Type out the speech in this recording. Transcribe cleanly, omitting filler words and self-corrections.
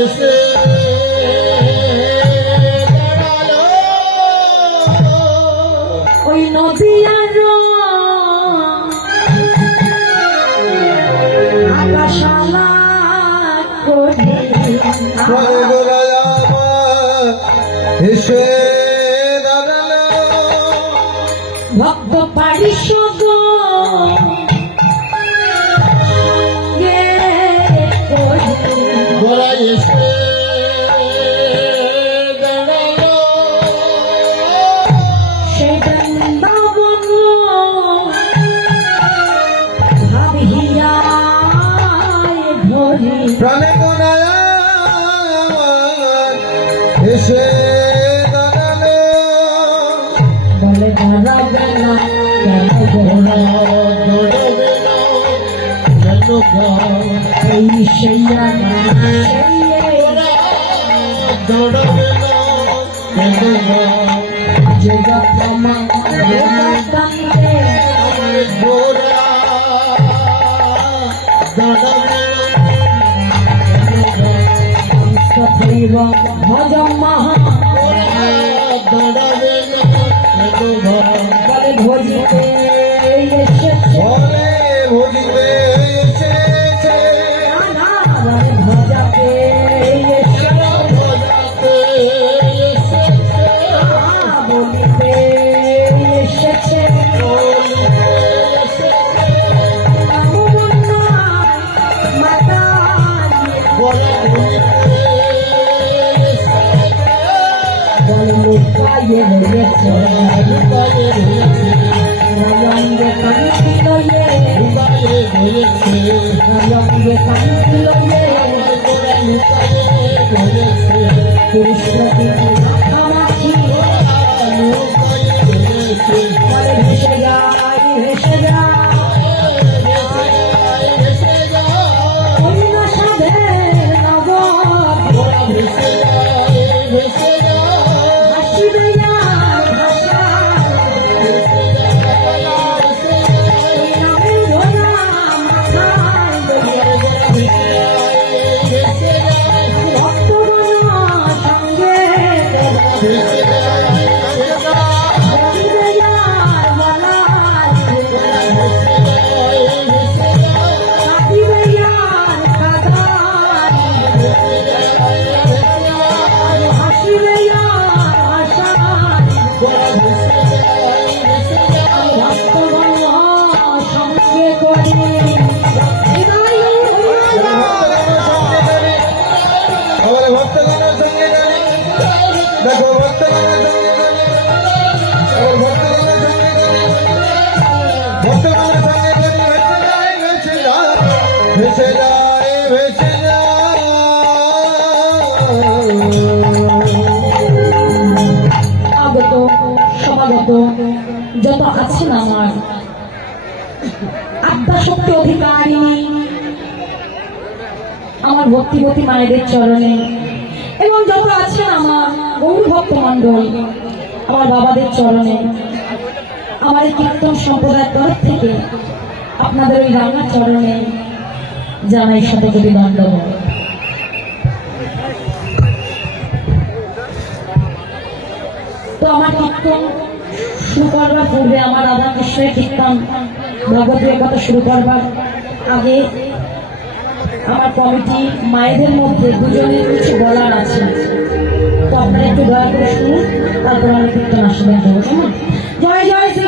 এসে ওই নদিয়ার আকাশালা করে এসে দাঁড়ালো ভক্ত পারিষদ গোড়ায় এসে দাঁড়ালো সেই বৃন্দাবন ভাবিয়ায় ভরি প্রাণে গোড়ায় এসে দাঁড়ালো বলে দাঁড়াবে না কেন গোড়া দৌড়বে না কেন এই সেইয়া দৌড়বে না কেন জগা প্রমা কান্দে গোড়া দৌড়বে সথৈব ভজম মহা দৌড়বে না কেন বলে ভজিতে এসেছে ভজিবে এসেছে বলে ভজাতে এসেছে বলিতে এসেছে মাতা বলে লুকাইয়ে রয়েছে রঙ্গে কান্তি লয়ে রঙ্গে কান্তি লয়ে কৃষ্ণ মাখামাখি বলে ভেসে যায় ভেসে যায় অন্য সাধের নগর হাসিবে আর ভাষা ওই নামের ধরা মাথায় ভক্তগণ সঙ্গে বলিবে আর বলায় কাটিবে আর কাদায় হাসিবে আর আশায় ভক্তগণ সঙ্গে করি আমার ভক্তগণের সঙ্গে জানি দেখো ভক্তগণের সঙ্গে জানি আমার ভক্তগণের সঙ্গে জানি ভক্তগণের সঙ্গে জানি ভেসে যায় ভেসে যায় ভেসে যায় আগত সমাগত যত আছেন আমার আত্মাশক্তি অধিকারিণী আমার ভক্তিবতী মায়েদের চরণে এবং যত আছেন আমার বহু ভক্ত মণ্ডল আমার বাবাদের চরণে আমার এই কীর্তন সম্প্রদায়ের তরফ থেকে আপনাদের ওই রান্নার চরণে জানাই শতকোটি দণ্ডবত। তো আমার কীর্তন শুরু করবার পূর্বে আমার রাধা কৃষ্ণের কীর্তন ভগবতীর কথা শুরু করবার আগে আমার কমিটি মায়েদের মধ্যে দুজনের কিছু বলার আছে, তো আপনারা একটু দয়া করে শুনুন, তারপর আমার কীর্তন আসবেন। জয় জয় শ্রী